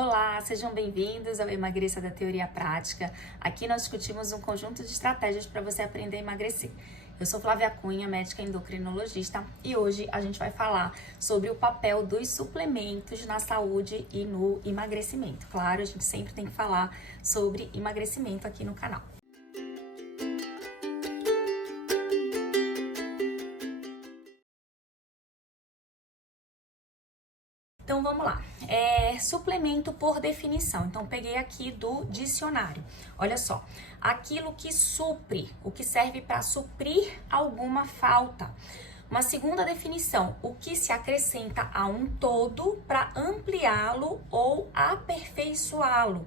Olá, sejam bem-vindos ao Emagreça da Teoria Prática. Aqui nós discutimos um conjunto de estratégias para você aprender a emagrecer. Eu sou Flávia Cunha, médica endocrinologista, e hoje a gente vai falar sobre o papel dos suplementos na saúde e no emagrecimento. Claro, a gente sempre tem que falar sobre emagrecimento aqui no canal. Então vamos lá, suplemento por definição, então peguei aqui do dicionário, olha só, aquilo que supre, o que serve para suprir alguma falta. Uma segunda definição, o que se acrescenta a um todo para ampliá-lo ou aperfeiçoá-lo.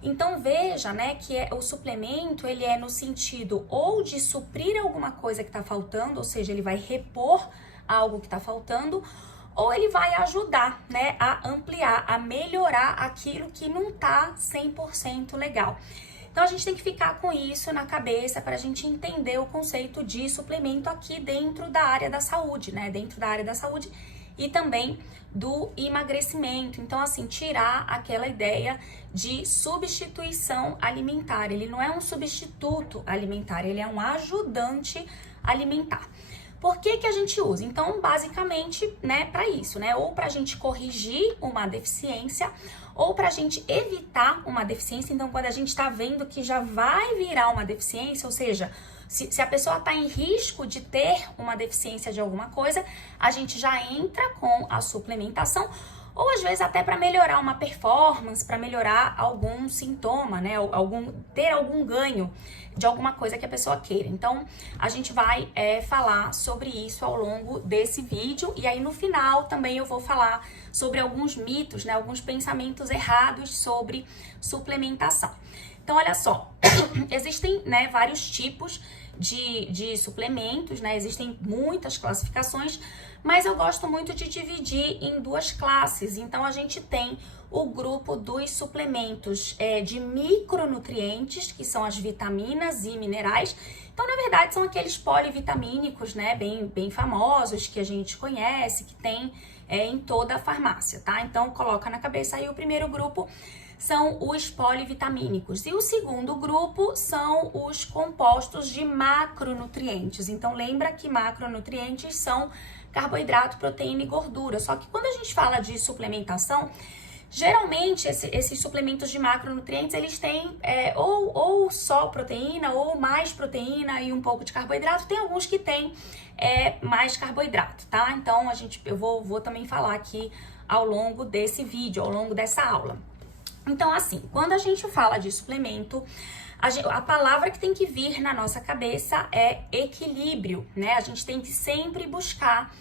Então veja, né, que o suplemento ele é no sentido ou de suprir alguma coisa que está faltando, ou seja, ele vai repor algo que está faltando, ou ele vai ajudar, né, a ampliar, a melhorar aquilo que não tá 100% legal. Então a gente tem que ficar com isso na cabeça para a gente entender o conceito de suplemento aqui dentro da área da saúde, né, dentro da área da saúde e também do emagrecimento. Então assim, tirar aquela ideia de substituição alimentar. Ele não é um substituto alimentar, ele é um ajudante alimentar. Por que que a gente usa? Então, basicamente, né, para isso, né? Ou para a gente corrigir uma deficiência, ou para a gente evitar uma deficiência. Então, quando a gente está vendo que já vai virar uma deficiência, ou seja, se a pessoa está em risco de ter uma deficiência de alguma coisa, a gente já entra com a suplementação, ou às vezes até para melhorar uma performance, para melhorar algum sintoma, né? Ter algum ganho de alguma coisa que a pessoa queira. Então, a gente vai falar sobre isso ao longo desse vídeo. E aí, no final, também eu vou falar sobre alguns mitos, né? Alguns pensamentos errados sobre suplementação. Então, olha só, existem, né, vários tipos de suplementos, né? Existem muitas classificações, mas eu gosto muito de dividir em duas classes. Então, a gente tem o grupo dos suplementos de micronutrientes, que são as vitaminas e minerais. Então, na verdade, são aqueles polivitamínicos, né, bem famosos, que a gente conhece, que tem em toda a farmácia, tá? Então, coloca na cabeça aí o primeiro grupo são os polivitamínicos. E o segundo grupo são os compostos de macronutrientes. Então, lembra que macronutrientes são carboidrato, proteína e gordura. Só que quando a gente fala de suplementação, geralmente esses suplementos de macronutrientes, eles têm ou só proteína, ou mais proteína e um pouco de carboidrato. Tem alguns que têm mais carboidrato, tá? Então, eu vou também falar aqui ao longo desse vídeo, ao longo dessa aula. Então, assim, quando a gente fala de suplemento, a palavra que tem que vir na nossa cabeça é equilíbrio, né? A gente tem que sempre buscar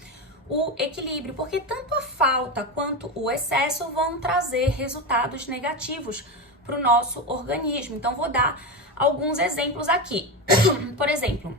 o equilíbrio, porque tanto a falta quanto o excesso vão trazer resultados negativos para o nosso organismo. Então, vou dar alguns exemplos aqui. Por exemplo,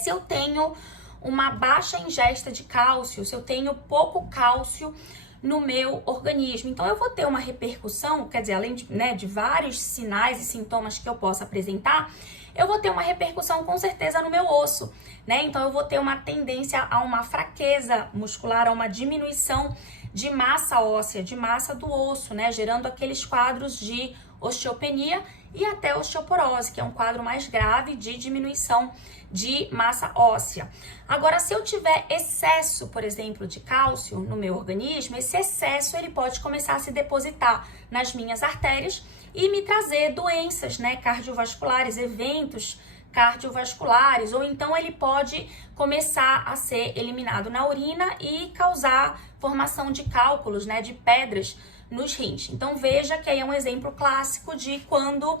se eu tenho uma baixa ingesta de cálcio, se eu tenho pouco cálcio no meu organismo, então eu vou ter uma repercussão, quer dizer, além de vários sinais e sintomas que eu possa apresentar, eu vou ter uma repercussão com certeza no meu osso, né? Então eu vou ter uma tendência a uma fraqueza muscular, a uma diminuição de massa óssea, de massa do osso, né? Gerando aqueles quadros de osteopenia e até osteoporose, que é um quadro mais grave de diminuição de massa óssea. Agora, se eu tiver excesso, por exemplo, de cálcio no meu organismo, esse excesso ele pode começar a se depositar nas minhas artérias e me trazer doenças, né, cardiovasculares, eventos cardiovasculares, ou então ele pode começar a ser eliminado na urina e causar formação de cálculos, né, de pedras nos rins. Então veja que aí é um exemplo clássico de quando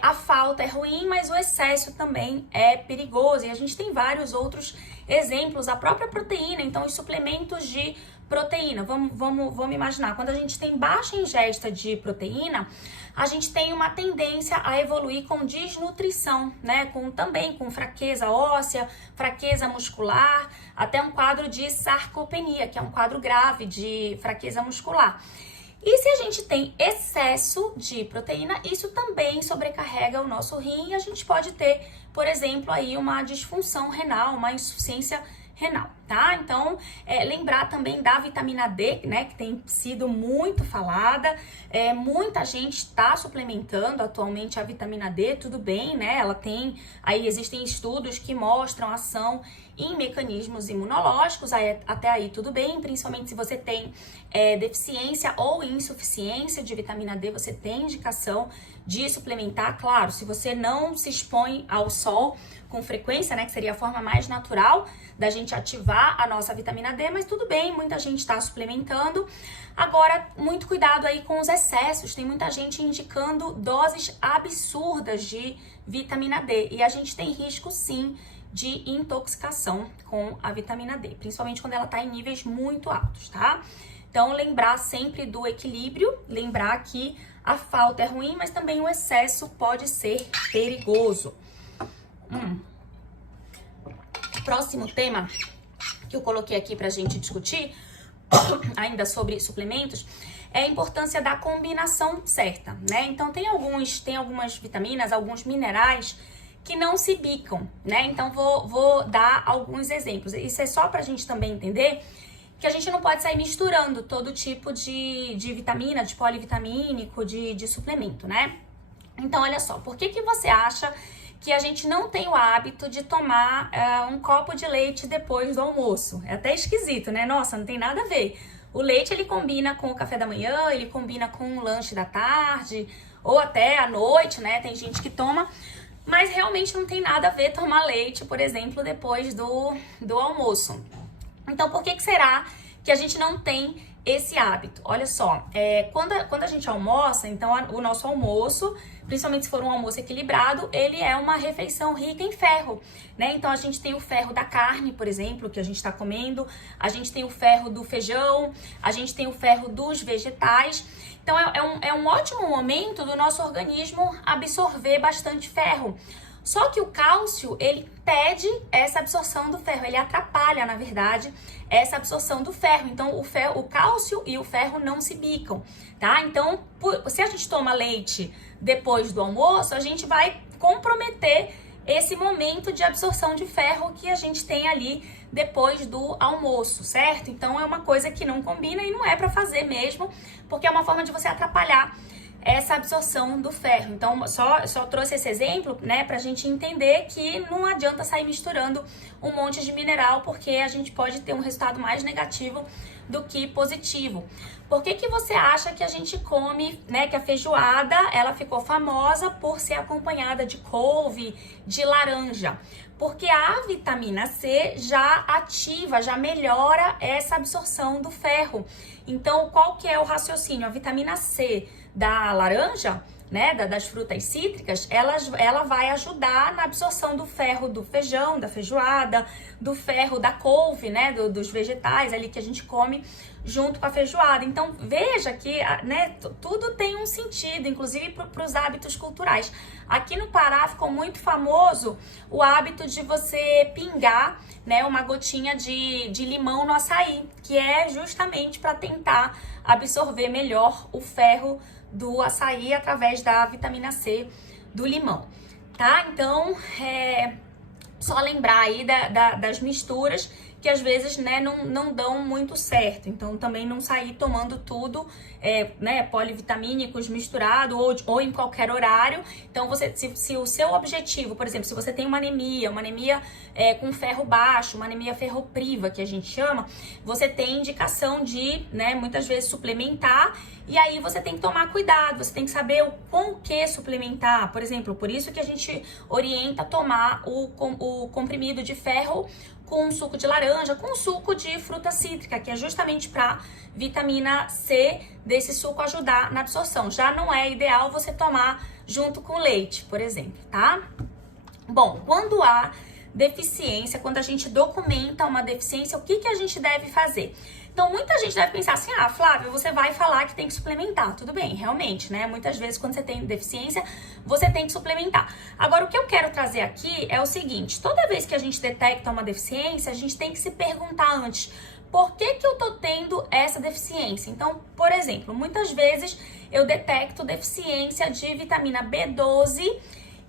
a falta é ruim, mas o excesso também é perigoso. E a gente tem vários outros exemplos, a própria proteína, então os suplementos de proteína. Vamos imaginar, quando a gente tem baixa ingesta de proteína, a gente tem uma tendência a evoluir com desnutrição, né? Também com fraqueza óssea, fraqueza muscular, até um quadro de sarcopenia, que é um quadro grave de fraqueza muscular. E se a gente tem excesso de proteína, isso também sobrecarrega o nosso rim e a gente pode ter, por exemplo, aí uma disfunção renal, uma insuficiência renal, tá? tá? Então, lembrar também da vitamina D, né, que tem sido muito falada, muita gente está suplementando atualmente a vitamina D, tudo bem, né, ela tem, aí existem estudos que mostram ação em mecanismos imunológicos, até aí tudo bem, principalmente se você tem deficiência ou insuficiência de vitamina D, você tem indicação de suplementar, claro, se você não se expõe ao sol com frequência, né, que seria a forma mais natural da gente ativar a nossa vitamina D, mas tudo bem, muita gente está suplementando. Agora, muito cuidado aí com os excessos, tem muita gente indicando doses absurdas de vitamina D, e a gente tem risco sim de intoxicação com a vitamina D, principalmente quando ela está em níveis muito altos, tá? Então, lembrar sempre do equilíbrio, lembrar que a falta é ruim, mas também o excesso pode ser perigoso. Próximo tema que eu coloquei aqui pra gente discutir, ainda sobre suplementos, é a importância da combinação certa, né? Então, tem algumas vitaminas, alguns minerais que não se bicam, né? Então, vou dar alguns exemplos. Isso é só pra gente também entender que a gente não pode sair misturando todo tipo de vitamina, de polivitamínico, de suplemento, né? Então, olha só, por que você acha que a gente não tem o hábito de tomar um copo de leite depois do almoço? É até esquisito, né? Nossa, não tem nada a ver. O leite, ele combina com o café da manhã, ele combina com o lanche da tarde, ou até à noite, né? Tem gente que toma, mas realmente não tem nada a ver tomar leite, por exemplo, depois do almoço. Então, por que será que a gente não tem esse hábito? Olha só, quando a gente almoça, então o nosso almoço, principalmente se for um almoço equilibrado, ele é uma refeição rica em ferro, né? Então a gente tem o ferro da carne, por exemplo, que a gente está comendo, a gente tem o ferro do feijão, a gente tem o ferro dos vegetais. Então é um ótimo momento do nosso organismo absorver bastante ferro. Só que o cálcio, ele impede essa absorção do ferro, ele atrapalha, na verdade, essa absorção do ferro. Então, o cálcio e o ferro não se bicam, tá? Então, se a gente toma leite depois do almoço, a gente vai comprometer esse momento de absorção de ferro que a gente tem ali depois do almoço, certo? Então, é uma coisa que não combina e não é pra fazer mesmo, porque é uma forma de você atrapalhar essa absorção do ferro. Então, só trouxe esse exemplo, né, pra gente entender que não adianta sair misturando um monte de mineral, porque a gente pode ter um resultado mais negativo do que positivo. Por que você acha que a gente come, né, que a feijoada, ela ficou famosa por ser acompanhada de couve, de laranja? Porque a vitamina C já ativa, já melhora essa absorção do ferro. Então, qual que é o raciocínio? A vitamina C da laranja, né, das frutas cítricas, ela vai ajudar na absorção do ferro do feijão, da feijoada, do ferro da couve, né, dos vegetais ali que a gente come junto com a feijoada. Então, veja que, né, tudo tem um sentido, inclusive para os hábitos culturais. Aqui no Pará ficou muito famoso o hábito de você pingar, né, uma gotinha de limão no açaí, que é justamente para tentar absorver melhor o ferro do açaí através da vitamina C do limão, tá? Então, só lembrar aí das misturas que às vezes, né, não dão muito certo. Então, também não sair tomando tudo, né, polivitamínicos misturado ou em qualquer horário. Então, se o seu objetivo, por exemplo, se você tem uma anemia com ferro baixo, uma anemia ferropriva, que a gente chama, você tem indicação de, né, muitas vezes suplementar, e aí você tem que tomar cuidado, você tem que saber com o que suplementar. Por exemplo, por isso que a gente orienta a tomar o comprimido de ferro com suco de laranja, com suco de fruta cítrica, que é justamente para vitamina C desse suco ajudar na absorção. Já não é ideal você tomar junto com leite, por exemplo, tá? Bom, quando há deficiência, quando a gente documenta uma deficiência, o que a gente deve fazer? Então, muita gente deve pensar assim, Flávia, você vai falar que tem que suplementar. Tudo bem, realmente, né? Muitas vezes, quando você tem deficiência, você tem que suplementar. Agora, o que eu quero trazer aqui é o seguinte, toda vez que a gente detecta uma deficiência, a gente tem que se perguntar antes, por que eu tô tendo essa deficiência? Então, por exemplo, muitas vezes eu detecto deficiência de vitamina B12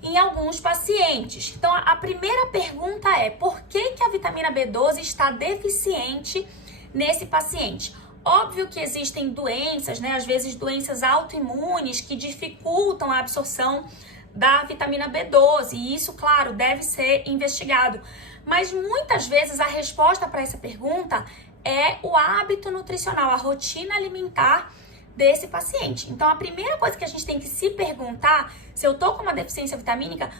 em alguns pacientes. Então, a primeira pergunta é: por que a vitamina B12 está deficiente nesse paciente? Óbvio que existem doenças, né? Às vezes doenças autoimunes que dificultam a absorção da vitamina B12, e isso, claro, deve ser investigado. Mas muitas vezes a resposta para essa pergunta é o hábito nutricional, a rotina alimentar desse paciente. Então, a primeira coisa que a gente tem que se perguntar, se eu tô com uma deficiência vitamínica,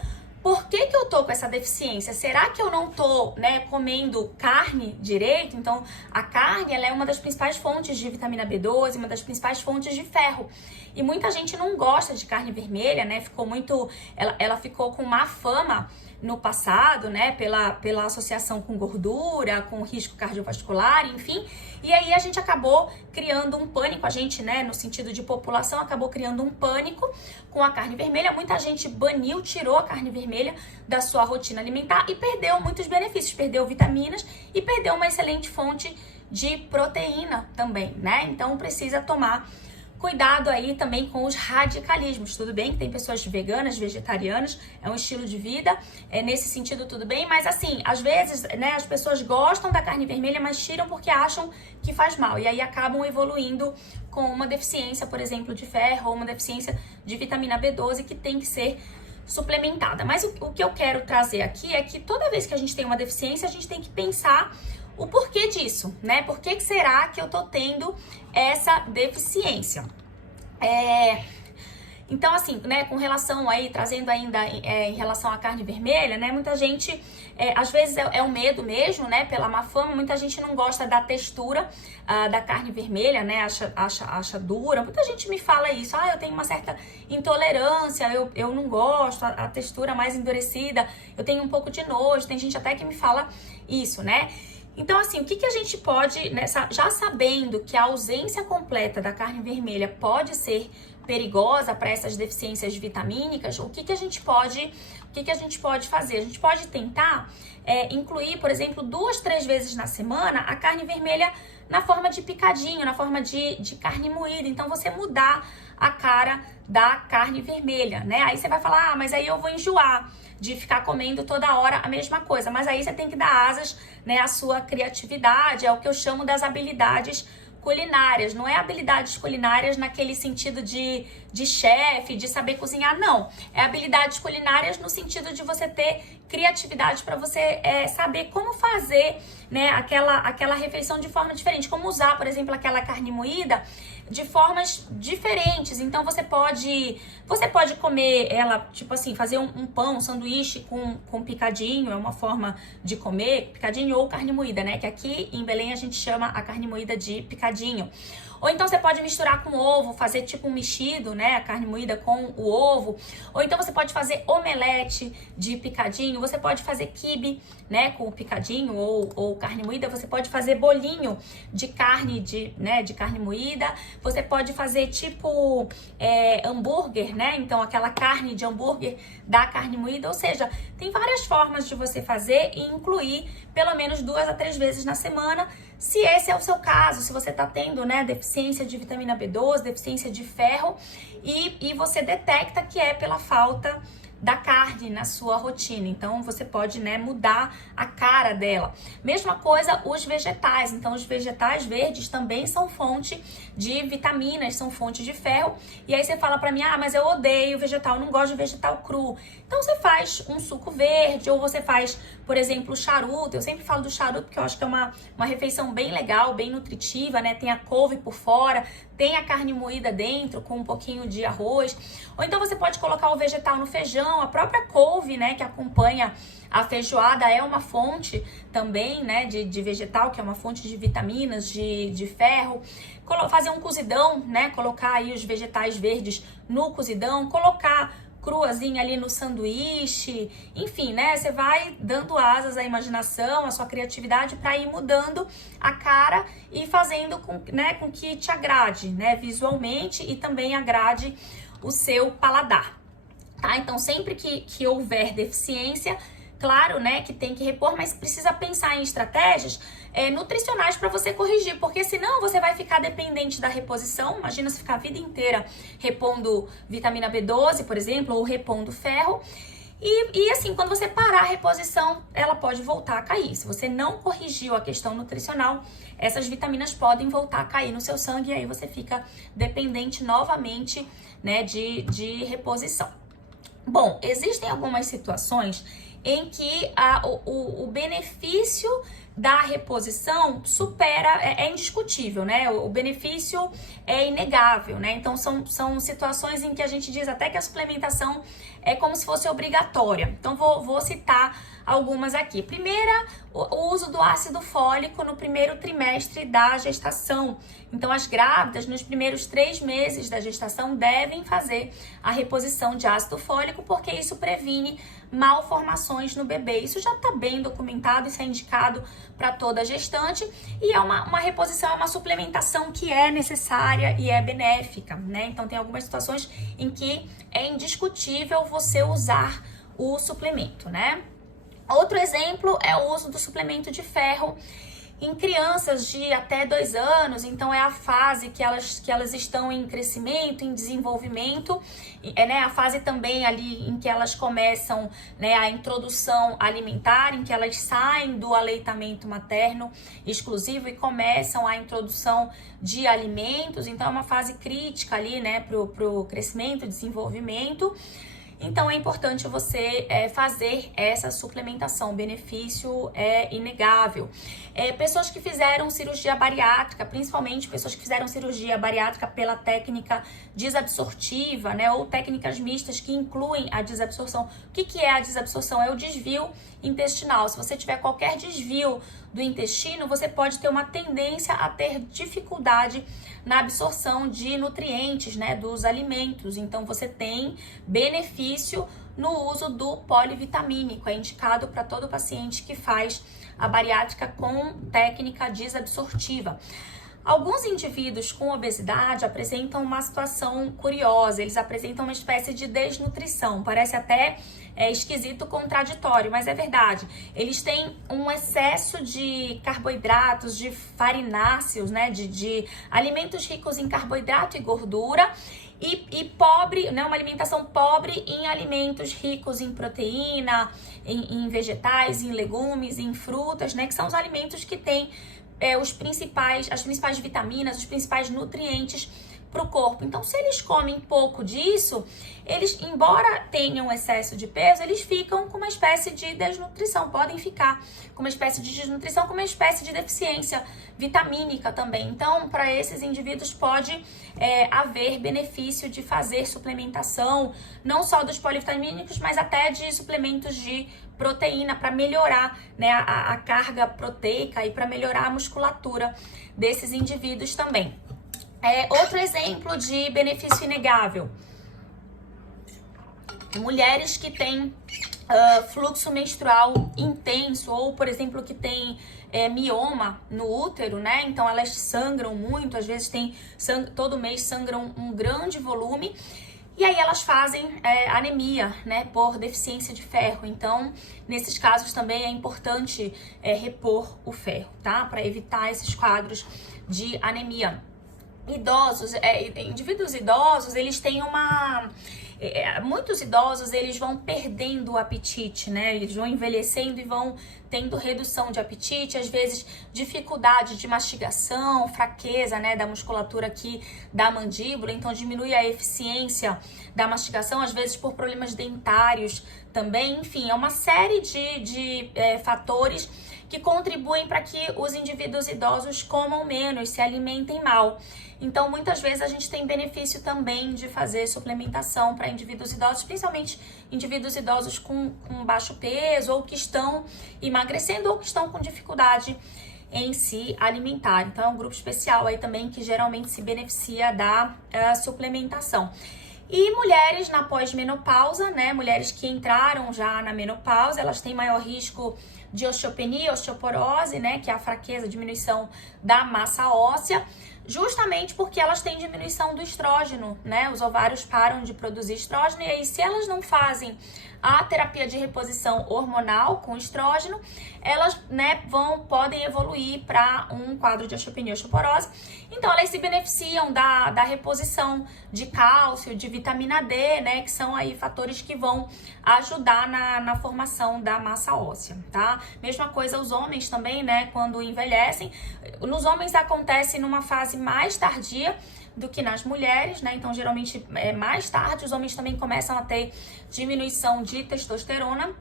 por que eu tô com essa deficiência? Será que eu não tô, né, comendo carne direito? Então, a carne, ela é uma das principais fontes de vitamina B12, uma das principais fontes de ferro. E muita gente não gosta de carne vermelha, né? Ela ficou com má fama no passado, né, pela associação com gordura, com risco cardiovascular, enfim. E aí a gente acabou criando um pânico, a gente, né, no sentido de população, acabou criando um pânico com a carne vermelha. Muita gente baniu, tirou a carne vermelha da sua rotina alimentar e perdeu muitos benefícios, perdeu vitaminas e perdeu uma excelente fonte de proteína também, né? Então precisa tomar cuidado aí também com os radicalismos. Tudo bem que tem pessoas veganas, vegetarianas, é um estilo de vida, nesse sentido tudo bem, mas assim, às vezes, né, as pessoas gostam da carne vermelha, mas tiram porque acham que faz mal, e aí acabam evoluindo com uma deficiência, por exemplo, de ferro, ou uma deficiência de vitamina B12 que tem que ser suplementada. Mas o que eu quero trazer aqui é que toda vez que a gente tem uma deficiência, a gente tem que pensar o porquê disso, né? Por que será que eu tô tendo essa deficiência? Então, assim, né, com relação aí, trazendo ainda em relação à carne vermelha, né, muita gente, às vezes é o medo mesmo, né, pela má fama, muita gente não gosta da textura da carne vermelha, né, acha dura. Muita gente me fala isso: eu tenho uma certa intolerância, eu não gosto, a textura mais endurecida, eu tenho um pouco de nojo. Tem gente até que me fala isso, né? Então, assim, o que a gente pode, né, já sabendo que a ausência completa da carne vermelha pode ser perigosa para essas deficiências vitamínicas, o que a gente pode fazer? A gente pode tentar incluir, por exemplo, 2, 3 vezes na semana a carne vermelha na forma de picadinho, na forma de carne moída. Então, você mudar a cara da carne vermelha, né? Aí você vai falar: mas aí eu vou enjoar de ficar comendo toda hora a mesma coisa. Mas aí você tem que dar asas, né, à sua criatividade, é o que eu chamo das habilidades culinárias. Não é habilidades culinárias naquele sentido de chefe, de saber cozinhar, não. É habilidades culinárias no sentido de você ter criatividade para você saber como fazer, né, aquela refeição de forma diferente. Como usar, por exemplo, aquela carne moída de formas diferentes. Então você pode comer ela, tipo assim, fazer um pão, um sanduíche com picadinho, é uma forma de comer, picadinho ou carne moída, né? Que aqui em Belém a gente chama a carne moída de picadinho. Ou então você pode misturar com ovo, fazer tipo um mexido, né? A carne moída com o ovo. Ou então você pode fazer omelete de picadinho. Você pode fazer quibe, né? Com o picadinho ou carne moída. Você pode fazer bolinho de carne, de carne moída. Você pode fazer tipo hambúrguer, né? Então aquela carne de hambúrguer da carne moída. Ou seja, tem várias formas de você fazer e incluir pelo menos 2 a 3 vezes na semana, se esse é o seu caso, se você tá tendo, né, deficiência de vitamina B12, deficiência de ferro, e você detecta que é pela falta da carne na sua rotina. Então você pode, né, mudar a cara dela. Mesma coisa os vegetais. Então os vegetais verdes também são fonte de vitaminas, são fonte de ferro. E aí você fala pra mim: mas eu odeio vegetal, não gosto de vegetal cru. Então você faz um suco verde, ou você faz, por exemplo, charuto. Eu sempre falo do charuto porque eu acho que é uma refeição bem legal, bem nutritiva, né? Tem a couve por fora, tem a carne moída dentro com um pouquinho de arroz. Ou então você pode colocar o vegetal no feijão, a própria couve, né, que acompanha a feijoada é uma fonte também, né, de vegetal, que é uma fonte de vitaminas, de ferro. Fazer um cozidão, né, colocar aí os vegetais verdes no cozidão, colocar cruazinha ali no sanduíche, enfim, né? Você vai dando asas à imaginação, à sua criatividade para ir mudando a cara e fazendo com que te agrade, né, visualmente, e também agrade o seu paladar, tá? Então, sempre que houver deficiência, claro, né, que tem que repor, mas precisa pensar em estratégias nutricionais para você corrigir, porque senão você vai ficar dependente da reposição. Imagina se ficar a vida inteira repondo vitamina B12, por exemplo, ou repondo ferro. E assim, quando você parar a reposição, ela pode voltar a cair. Se você não corrigiu a questão nutricional, essas vitaminas podem voltar a cair no seu sangue e aí você fica dependente novamente, né, de reposição. Bom, existem algumas situações em que o benefício da reposição supera, é indiscutível, né? O benefício é inegável, né? Então, são situações em que a gente diz até que a suplementação é como se fosse obrigatória. Então, vou citar algumas aqui. Primeira, o uso do ácido fólico no primeiro trimestre da gestação. Então, as grávidas, nos primeiros 3 meses da gestação, devem fazer a reposição de ácido fólico, porque isso previne malformações no bebê. Isso já está bem documentado, isso é indicado para toda gestante, e é uma reposição, é uma suplementação que é necessária e é benéfica, né? Então, tem algumas situações em que é indiscutível você usar o suplemento, né? Outro exemplo é o uso do suplemento de ferro em crianças de até 2 anos, então é a fase que elas estão em crescimento, em desenvolvimento, né? A fase também ali em que elas começam, né, a introdução alimentar, em que elas saem do aleitamento materno exclusivo e começam a introdução de alimentos, então é uma fase crítica ali, né, pro crescimento, desenvolvimento. Então, é importante você fazer essa suplementação. O benefício é inegável. Pessoas que fizeram cirurgia bariátrica, principalmente pessoas que fizeram cirurgia bariátrica pela técnica desabsortiva, né, ou técnicas mistas que incluem a desabsorção. O que é a desabsorção? É o desvio intestinal. Se você tiver qualquer desvio do intestino, você pode ter uma tendência a ter dificuldade na absorção de nutrientes, né, dos alimentos. Então, você tem benefício no uso do polivitamínico. É indicado para todo paciente que faz a bariátrica com técnica desabsortiva. Alguns indivíduos com obesidade apresentam uma situação curiosa, eles apresentam uma espécie de desnutrição, parece até esquisito, contraditório, mas é verdade. Eles têm um excesso de carboidratos, de farináceos, né, de alimentos ricos em carboidrato e gordura, e pobre, né, uma alimentação pobre em alimentos ricos em proteína, em vegetais, em legumes, em frutas, né, que são os alimentos que têm as principais vitaminas, os principais nutrientes para o corpo. Então, se eles comem pouco disso, eles, embora tenham excesso de peso, eles ficam com uma espécie de desnutrição, podem ficar com uma espécie de desnutrição, com uma espécie de deficiência vitamínica também. Então, para esses indivíduos pode haver benefício de fazer suplementação, não só dos polivitamínicos, mas até de suplementos de proteína para melhorar, né, a carga proteica e para melhorar a musculatura desses indivíduos também. Outro exemplo de benefício inegável: mulheres que têm fluxo menstrual intenso, ou, por exemplo, que têm mioma no útero, né? Então elas sangram muito, às vezes todo mês sangram um grande volume. E aí elas fazem anemia, né, por deficiência de ferro. Então, nesses casos também é importante repor o ferro, tá? Para evitar esses quadros de anemia. Indivíduos idosos, eles têm muitos idosos, eles vão perdendo o apetite, né? Eles vão envelhecendo e vão tendo redução de apetite, às vezes dificuldade de mastigação, fraqueza, né, da musculatura aqui da mandíbula, então diminui a eficiência da mastigação, às vezes por problemas dentários também. Enfim, é uma série de fatores que contribuem para que os indivíduos idosos comam menos, se alimentem mal. Então, muitas vezes a gente tem benefício também de fazer suplementação para indivíduos idosos, principalmente indivíduos idosos com baixo peso, ou que estão emagrecendo, ou que estão com dificuldade em se alimentar. Então, é um grupo especial aí também que geralmente se beneficia da suplementação. E mulheres na pós-menopausa, né? Mulheres que entraram já na menopausa, elas têm maior risco de osteopenia, osteoporose, né? Que é a fraqueza, diminuição da massa óssea. justamente porque elas têm diminuição do estrógeno, né? Os ovários param de produzir estrógeno e aí se elas não fazem a terapia de reposição hormonal com estrógeno, elas, né, podem evoluir para um quadro de osteopenia e osteoporose. Então, elas se beneficiam da reposição de cálcio, de vitamina D, né, que são aí fatores que vão ajudar na formação da massa óssea, tá? Mesma coisa os homens também, né, quando envelhecem. Nos homens acontece numa fase mais tardia do que nas mulheres, né? Então, geralmente é mais tarde. Os homens também começam a ter diminuição de testosterona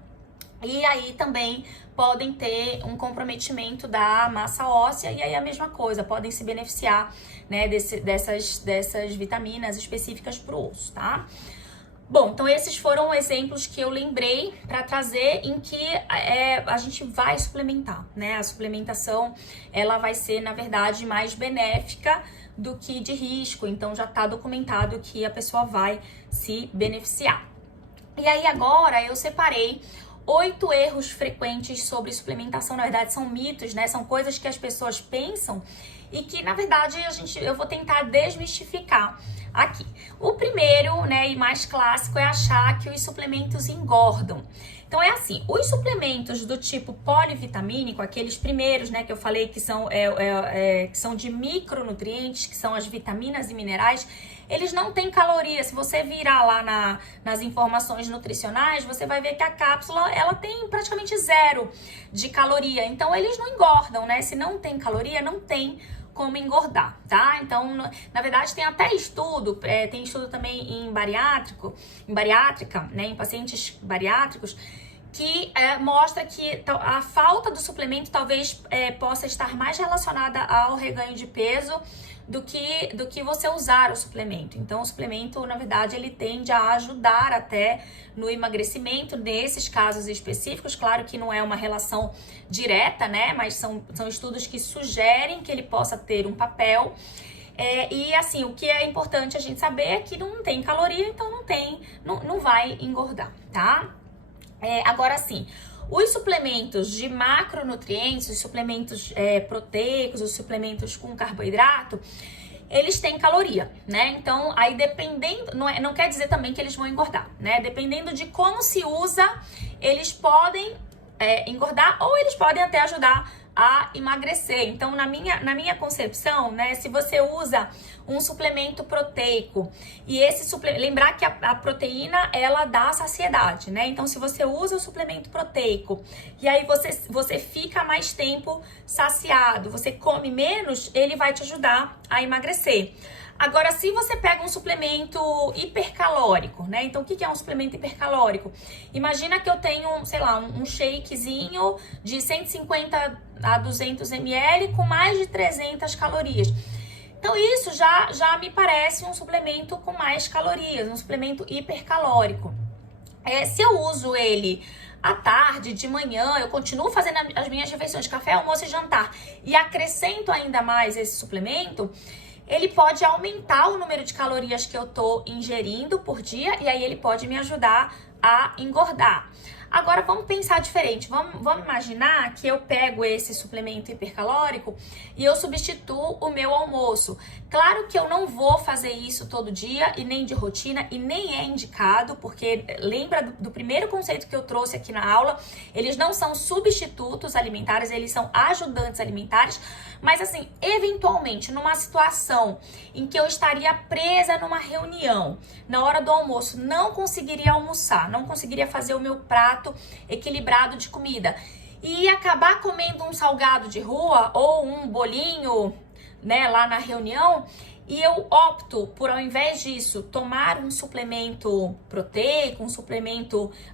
e aí também podem ter um comprometimento da massa óssea e aí a mesma coisa, podem se beneficiar, né, dessas vitaminas específicas para o osso, tá? Bom, então esses foram exemplos que eu lembrei para trazer em que a gente vai suplementar, né? A suplementação, ela vai ser, na verdade, mais benéfica do que de risco, então já está documentado que a pessoa vai se beneficiar. E aí agora eu separei 8 erros frequentes sobre suplementação, na verdade são mitos, né? São coisas que as pessoas pensam e que, na verdade, eu vou tentar desmistificar aqui. O primeiro, né, e mais clássico é achar que os suplementos engordam. Então é assim, os suplementos do tipo polivitamínico, aqueles primeiros, né, que eu falei que são de micronutrientes, que são as vitaminas e minerais, eles não têm caloria. Se você virar lá nas informações nutricionais, você vai ver que a cápsula, ela tem praticamente 0 de caloria. Então eles não engordam, né? Se não tem caloria, não tem como engordar, tá? Então, na verdade, tem até estudo, tem estudo também em bariátrica, né, em pacientes bariátricos, que mostra que a falta do suplemento talvez possa estar mais relacionada ao reganho de peso do que você usar o suplemento. Então, o suplemento, na verdade, ele tende a ajudar até no emagrecimento, nesses casos específicos. Claro que não é uma relação direta, né? Mas são estudos que sugerem que ele possa ter um papel. E assim, o que é importante a gente saber é que não tem caloria, então não vai engordar, tá? Agora sim, os suplementos de macronutrientes, os suplementos proteicos, os suplementos com carboidrato, eles têm caloria, né? Então, aí dependendo, não quer dizer também que eles vão engordar, né? Dependendo de como se usa, eles podem engordar ou eles podem até ajudar a emagrecer. Então, na minha concepção, né, se você usa um suplemento proteico e esse suplemento, lembrar que a proteína, ela dá saciedade, né? Então, se você usa o suplemento proteico e aí você fica mais tempo saciado, você come menos, ele vai te ajudar a emagrecer. Agora, se você pega um suplemento hipercalórico, né? Então, o que é um suplemento hipercalórico? Imagina que eu tenho, sei lá, um shakezinho de 150 a 200 ml com mais de 300 calorias. Então, isso já me parece um suplemento com mais calorias, um suplemento hipercalórico. Se eu uso ele à tarde, de manhã, eu continuo fazendo as minhas refeições, café, almoço e jantar, e acrescento ainda mais esse suplemento, ele pode aumentar o número de calorias que eu tô ingerindo por dia e aí ele pode me ajudar a engordar. Agora vamos pensar diferente, vamos imaginar que eu pego esse suplemento hipercalórico e eu substituo o meu almoço. Claro que eu não vou fazer isso todo dia e nem de rotina e nem é indicado, porque lembra do primeiro conceito que eu trouxe aqui na aula, eles não são substitutos alimentares, eles são ajudantes alimentares, mas assim, eventualmente numa situação em que eu estaria presa numa reunião, na hora do almoço, não conseguiria almoçar, não conseguiria fazer o meu prato equilibrado de comida e acabar comendo um salgado de rua ou um bolinho, né, lá na reunião, e eu opto por, ao invés disso, tomar um suplemento proteico,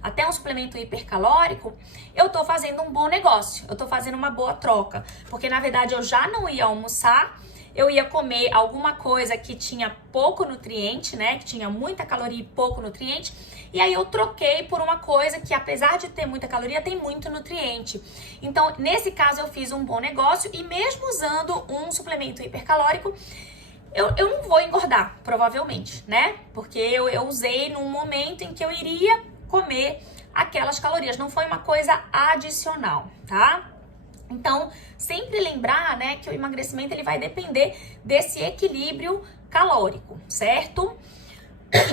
até um suplemento hipercalórico, eu tô fazendo um bom negócio, eu tô fazendo uma boa troca, porque na verdade eu já não ia almoçar, eu ia comer alguma coisa que tinha pouco nutriente, né, que tinha muita caloria e pouco nutriente, e aí eu troquei por uma coisa que, apesar de ter muita caloria, tem muito nutriente. Então, nesse caso, eu fiz um bom negócio e mesmo usando um suplemento hipercalórico, eu não vou engordar, provavelmente, né? Porque eu usei num momento em que eu iria comer aquelas calorias, não foi uma coisa adicional, tá? Então, sempre lembrar, né, que o emagrecimento ele vai depender desse equilíbrio calórico, certo?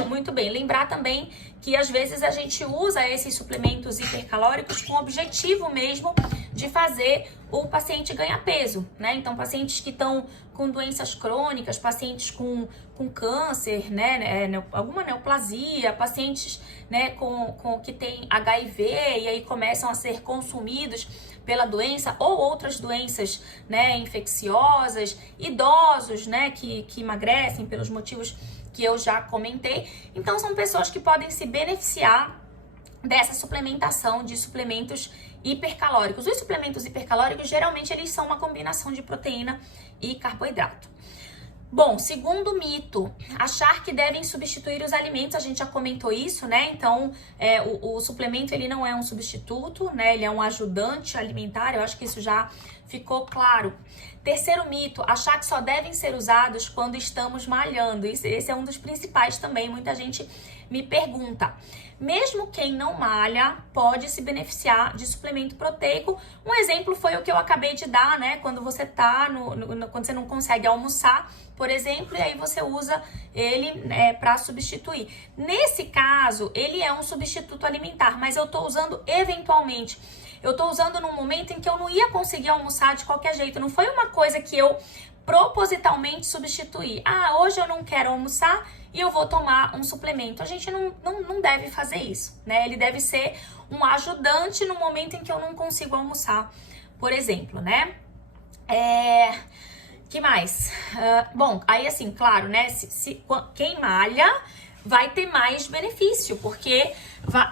Muito bem, lembrar também que às vezes a gente usa esses suplementos hipercalóricos com o objetivo mesmo de fazer o paciente ganhar peso, né? Então, pacientes que estão com doenças crônicas, pacientes com câncer, né? Alguma neoplasia, pacientes, né, com que tem HIV e aí começam a ser consumidos pela doença ou outras doenças, né, infecciosas, idosos, né, que emagrecem pelos motivos que eu já comentei. Então, são pessoas que podem se beneficiar dessa suplementação de suplementos hipercalóricos. Os suplementos hipercalóricos, geralmente, eles são uma combinação de proteína e carboidrato. Bom, segundo mito, achar que devem substituir os alimentos, a gente já comentou isso, né? Então, o suplemento, ele não é um substituto, né? Ele é um ajudante alimentar, eu acho que isso já ficou claro. Terceiro mito, achar que só devem ser usados quando estamos malhando. Esse é um dos principais também, muita gente me pergunta. Mesmo quem não malha pode se beneficiar de suplemento proteico. Um exemplo foi o que eu acabei de dar, né? Quando você tá quando você não consegue almoçar, por exemplo, e aí você usa ele para substituir. Nesse caso, ele é um substituto alimentar, mas eu tô usando eventualmente. Eu tô usando num momento em que eu não ia conseguir almoçar de qualquer jeito. Não foi uma coisa que eu propositalmente substituí. Ah, hoje eu não quero almoçar e eu vou tomar um suplemento. A gente não deve fazer isso, né? Ele deve ser um ajudante no momento em que eu não consigo almoçar, por exemplo, né? Que mais? Bom, aí assim, claro, né? Quem malha vai ter mais benefício, porque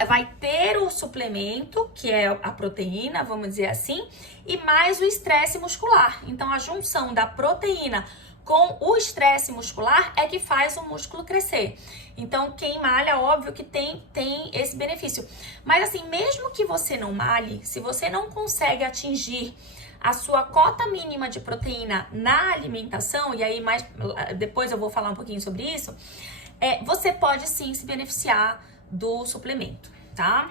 vai ter o suplemento, que é a proteína, vamos dizer assim, e mais o estresse muscular. Então, a junção da proteína com o estresse muscular é que faz o músculo crescer. Então, quem malha, óbvio que tem esse benefício. Mas assim, mesmo que você não malhe, se você não consegue atingir a sua cota mínima de proteína na alimentação, e aí depois eu vou falar um pouquinho sobre isso, você pode sim se beneficiar do suplemento, tá?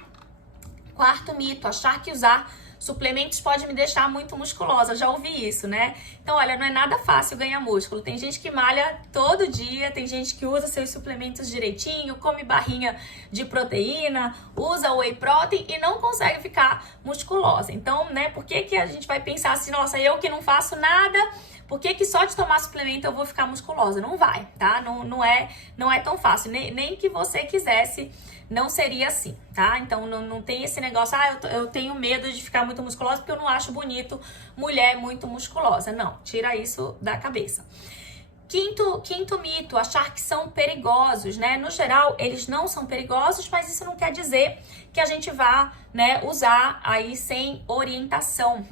Quarto mito, achar que usar suplementos pode me deixar muito musculosa. Já ouvi isso, né? Então, olha, não é nada fácil ganhar músculo. Tem gente que malha todo dia, tem gente que usa seus suplementos direitinho, come barrinha de proteína, usa whey protein e não consegue ficar musculosa. Então, né, por que a gente vai pensar assim, nossa, eu que não faço nada, por que só de tomar suplemento eu vou ficar musculosa? Não vai, tá? Não é tão fácil. Nem que você quisesse, não seria assim, tá? Então, não tem esse negócio, eu tenho medo de ficar muito musculosa porque eu não acho bonito mulher muito musculosa. Não, tira isso da cabeça. Quinto mito, achar que são perigosos, né? No geral, eles não são perigosos, mas isso não quer dizer que a gente vá, né, usar aí sem orientação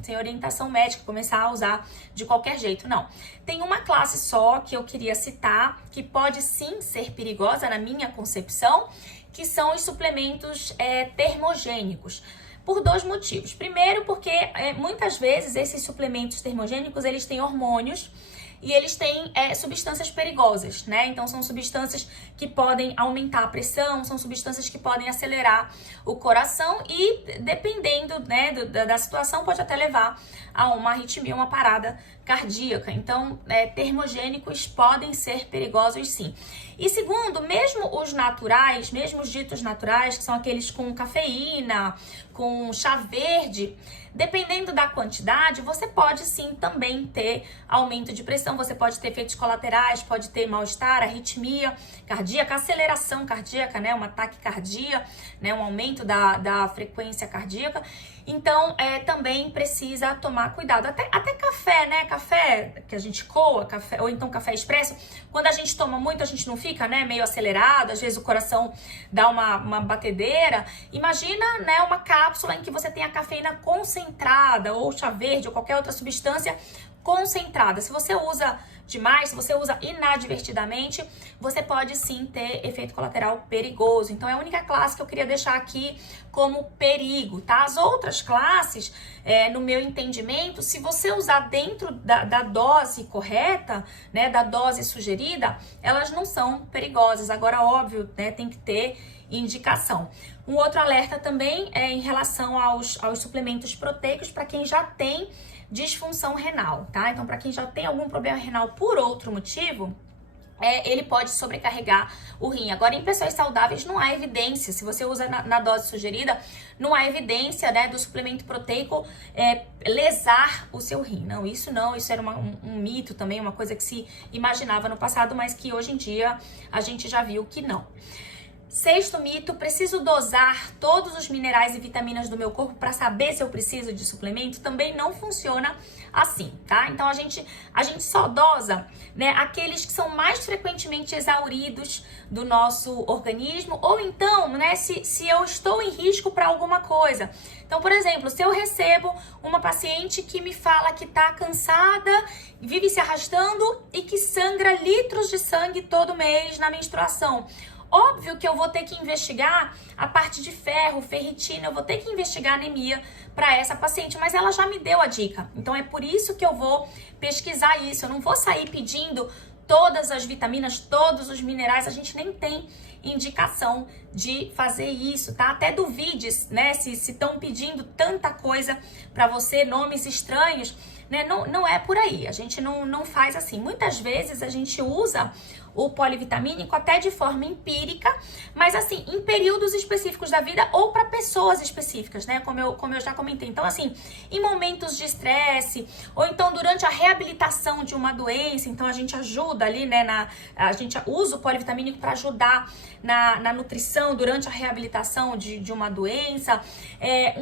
médica, começar a usar de qualquer jeito, não. Tem uma classe só que eu queria citar, que pode sim ser perigosa na minha concepção, que são os suplementos termogênicos. Por dois motivos. Primeiro, porque muitas vezes esses suplementos termogênicos, eles têm hormônios e eles têm substâncias perigosas, né? Então, são substâncias que podem aumentar a pressão, são substâncias que podem acelerar o coração e, dependendo, né, da situação, pode até levar a uma arritmia, uma parada cardíaca. Então, termogênicos podem ser perigosos, sim. E segundo, mesmo os naturais, mesmo os ditos naturais, que são aqueles com cafeína, com chá verde, dependendo da quantidade, você pode sim também ter aumento de pressão, você pode ter efeitos colaterais, pode ter mal-estar, arritmia cardíaca, aceleração cardíaca, né, uma taquicardia, né, um aumento da frequência cardíaca. Então, também precisa tomar cuidado. Até café, né? Café que a gente coa, café, ou então café expresso, quando a gente toma muito, a gente não fica, né, meio acelerado, às vezes o coração dá uma batedeira. Imagina, né, uma cápsula em que você tem a cafeína concentrada, ou chá verde, ou qualquer outra substância concentrada. Se você usa demais, se você usa inadvertidamente, você pode sim ter efeito colateral perigoso. Então, é a única classe que eu queria deixar aqui como perigo, tá? As outras classes, no meu entendimento, se você usar dentro da dose correta, né, da dose sugerida, elas não são perigosas. Agora, óbvio, né, tem que ter indicação. Um outro alerta também é em relação aos suplementos proteicos para quem já tem disfunção renal, tá? Então, para quem já tem algum problema renal por outro motivo, ele pode sobrecarregar o rim. Agora, em pessoas saudáveis, não há evidência. Se você usa na dose sugerida, não há evidência, né, do suplemento proteico lesar o seu rim. Não, isso era um mito também, uma coisa que se imaginava no passado, mas que hoje em dia a gente já viu que não. Sexto mito, preciso dosar todos os minerais e vitaminas do meu corpo para saber se eu preciso de suplemento? Também não funciona assim, tá? Então a gente só dosa, né, aqueles que são mais frequentemente exauridos do nosso organismo, ou então, né, se eu estou em risco para alguma coisa. Então, por exemplo, se eu recebo uma paciente que me fala que tá cansada, vive se arrastando e que sangra litros de sangue todo mês na menstruação, óbvio que eu vou ter que investigar a parte de ferro, ferritina, eu vou ter que investigar anemia para essa paciente, mas ela já me deu a dica. Então é por isso que eu vou pesquisar isso. Eu não vou sair pedindo todas as vitaminas, todos os minerais, a gente nem tem indicação de fazer isso, tá? Até duvide, né, se estão pedindo tanta coisa para você, nomes estranhos, né? Não é por aí, a gente não faz assim. Muitas vezes a gente usa o polivitamínico até de forma empírica, mas assim, em períodos específicos da vida ou para pessoas específicas, né? Como eu já comentei. Então, assim, em momentos de estresse, ou então durante a reabilitação de uma doença, então a gente ajuda ali, né? A gente usa o polivitamínico para ajudar na nutrição durante a reabilitação de uma doença.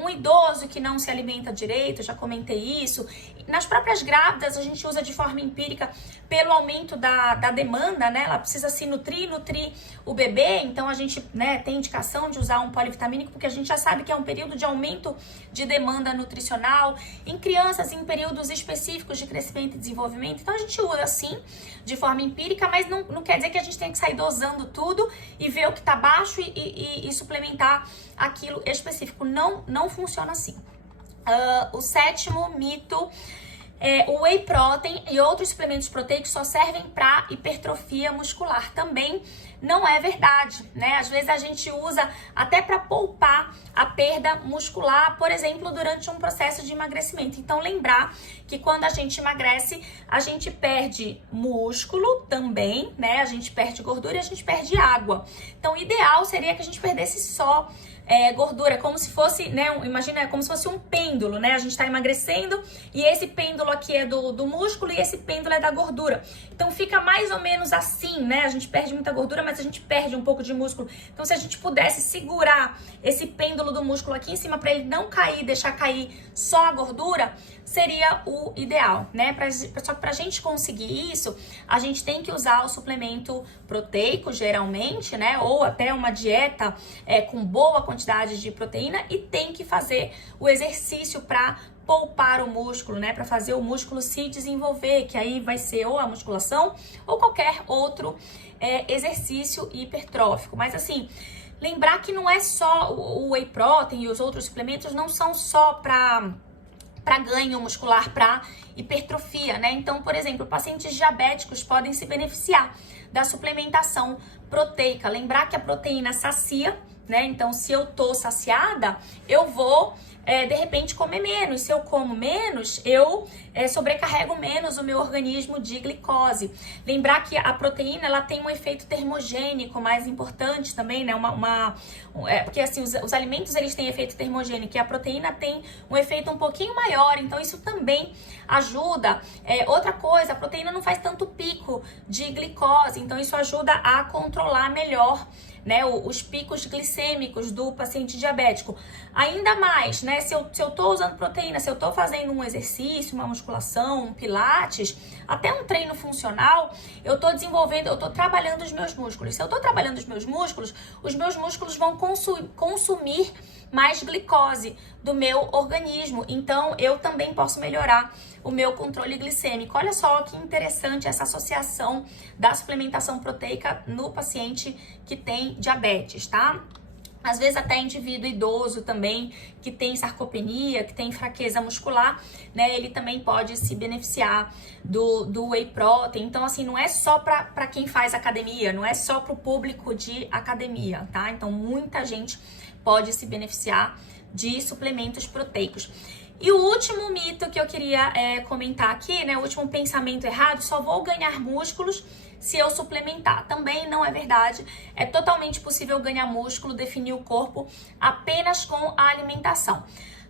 Um idoso que não se alimenta direito, já comentei isso. Nas próprias grávidas, a gente usa de forma empírica pelo aumento da demanda, né? Ela precisa se nutrir o bebê, então a gente, né, tem indicação de usar um polivitamínico, porque a gente já sabe que é um período de aumento de demanda nutricional. Em crianças, em períodos específicos de crescimento e desenvolvimento, então a gente usa sim, de forma empírica, mas não quer dizer que a gente tenha que sair dosando tudo e ver o que tá baixo e suplementar aquilo específico. Não funciona assim. O sétimo mito o whey protein e outros suplementos proteicos só servem para hipertrofia muscular. Também não é verdade, né? Às vezes a gente usa até para poupar a perda muscular, por exemplo, durante um processo de emagrecimento. Então, lembrar que quando a gente emagrece, a gente perde músculo também, né? A gente perde gordura e a gente perde água. Então, o ideal seria que a gente perdesse só gordura, como se fosse, né, imagina, como se fosse um pêndulo, né, a gente tá emagrecendo e esse pêndulo aqui é do músculo e esse pêndulo é da gordura, então fica mais ou menos assim, né, a gente perde muita gordura, mas a gente perde um pouco de músculo. Então se a gente pudesse segurar esse pêndulo do músculo aqui em cima para ele não cair, deixar cair só a gordura, seria o ideal, né? Só que pra gente conseguir isso, a gente tem que usar o suplemento proteico, geralmente, né? Ou até uma dieta com boa quantidade de proteína, e tem que fazer o exercício para poupar o músculo, né? Para fazer o músculo se desenvolver, que aí vai ser ou a musculação ou qualquer outro exercício hipertrófico. Mas assim, lembrar que não é só o whey protein e os outros suplementos não são só para ganho muscular, para hipertrofia, né? Então, por exemplo, pacientes diabéticos podem se beneficiar da suplementação proteica. Lembrar que a proteína sacia, né? Então, se eu tô saciada, eu vou de repente comer menos. Se eu como menos, eu sobrecarrego menos o meu organismo de glicose. Lembrar que a proteína, ela tem um efeito termogênico mais importante também, né? Porque assim, os alimentos, eles têm efeito termogênico e a proteína tem um efeito um pouquinho maior, então isso também ajuda. Outra coisa, a proteína não faz tanto pico de glicose, então isso ajuda a controlar melhor, né, os picos glicêmicos do paciente diabético. Ainda mais, né, se eu tô usando proteína, se eu tô fazendo um exercício, uma musculação, um pilates, até um treino funcional, eu tô trabalhando os meus músculos. Se eu tô trabalhando os meus músculos vão consumir mais glicose do meu organismo. Então, eu também posso melhorar o meu controle glicêmico. Olha só que interessante essa associação da suplementação proteica no paciente que tem diabetes, tá? Às vezes até indivíduo idoso também, que tem sarcopenia, que tem fraqueza muscular, né? Ele também pode se beneficiar do whey protein. Então, assim, não é só para quem faz academia, não é só para o público de academia, tá? Então, muita gente pode se beneficiar de suplementos proteicos. E o último mito que eu queria comentar aqui, né? O último pensamento errado: só vou ganhar músculos se eu suplementar. Também não é verdade. É totalmente possível ganhar músculo, definir o corpo apenas com a alimentação.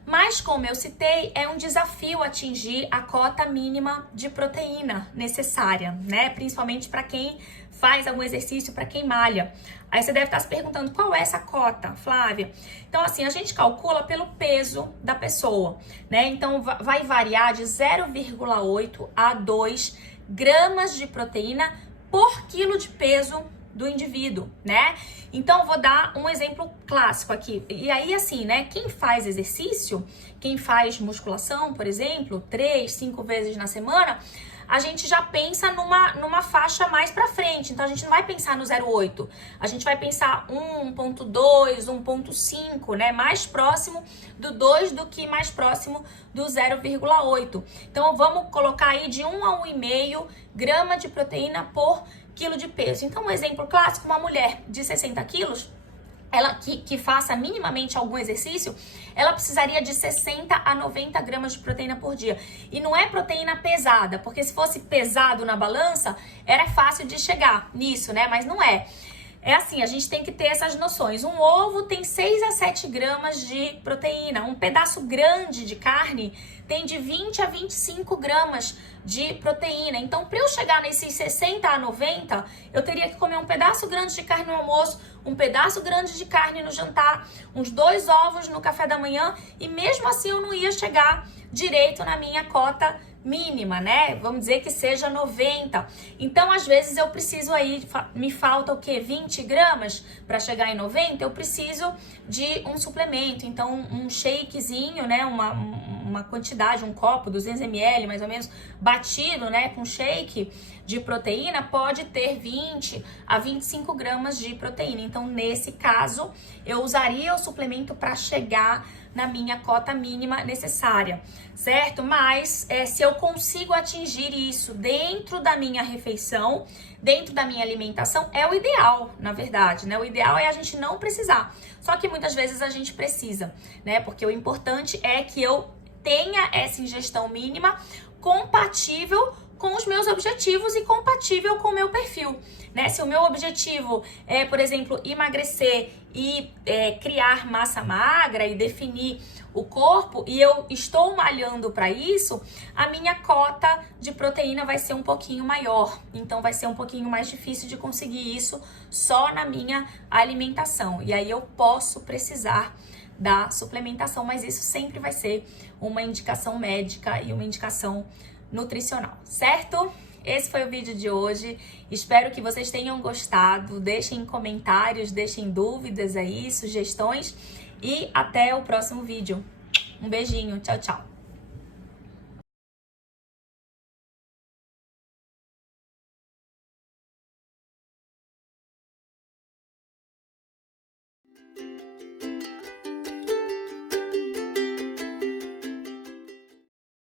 Mas, como eu citei, é um desafio atingir a cota mínima de proteína necessária, né? Principalmente para quem faz algum exercício, para quem malha. Aí você deve estar se perguntando: qual é essa cota, Flávia? Então, assim, a gente calcula pelo peso da pessoa, né? Então, vai variar de 0,8 a 2 gramas de proteína por quilo de peso do indivíduo, né? Então, vou dar um exemplo clássico aqui. E aí, assim, né? Quem faz exercício, quem faz musculação, por exemplo, 3, 5 vezes na semana, a gente já pensa numa faixa mais pra frente. Então, a gente não vai pensar no 0,8. A gente vai pensar 1,2, 1,5, né? Mais próximo do 2 do que mais próximo do 0,8. Então, vamos colocar aí de 1 a 1,5 grama de proteína por quilo de peso. Então, um exemplo clássico: uma mulher de 60 quilos, ela que faça minimamente algum exercício, ela precisaria de 60 a 90 gramas de proteína por dia. E não é proteína pesada, porque se fosse pesado na balança, era fácil de chegar nisso, né? Mas não é. É assim, a gente tem que ter essas noções. Um ovo tem 6 a 7 gramas de proteína. Um pedaço grande de carne tem de 20 a 25 gramas de proteína. Então, para eu chegar nesses 60 a 90, eu teria que comer um pedaço grande de carne no almoço, um pedaço grande de carne no jantar, uns 2 ovos no café da manhã, e mesmo assim eu não ia chegar direito na minha cota mínima, né? Vamos dizer que seja 90. Então, às vezes eu preciso aí, me falta o quê? 20 gramas para chegar em 90, eu preciso de um suplemento. Então, um shakezinho, né? Uma quantidade, um copo, 200 ml mais ou menos, batido, né? Com shake de proteína, pode ter 20 a 25 gramas de proteína. Então, nesse caso, eu usaria o suplemento para chegar na minha cota mínima necessária, certo? Mas se eu consigo atingir isso dentro da minha refeição, dentro da minha alimentação, é o ideal, na verdade, né? O ideal é a gente não precisar. Só que muitas vezes a gente precisa, né? Porque o importante é que eu tenha essa ingestão mínima compatível com os meus objetivos e compatível com o meu perfil, né? Se o meu objetivo é, por exemplo, emagrecer e criar massa magra e definir o corpo, e eu estou malhando para isso, a minha cota de proteína vai ser um pouquinho maior. Então, vai ser um pouquinho mais difícil de conseguir isso só na minha alimentação. E aí eu posso precisar da suplementação, mas isso sempre vai ser uma indicação médica e uma indicação nutricional, certo? Esse foi o vídeo de hoje. Espero que vocês tenham gostado. Deixem comentários, deixem dúvidas aí, sugestões. E até o próximo vídeo. Um beijinho. Tchau, tchau.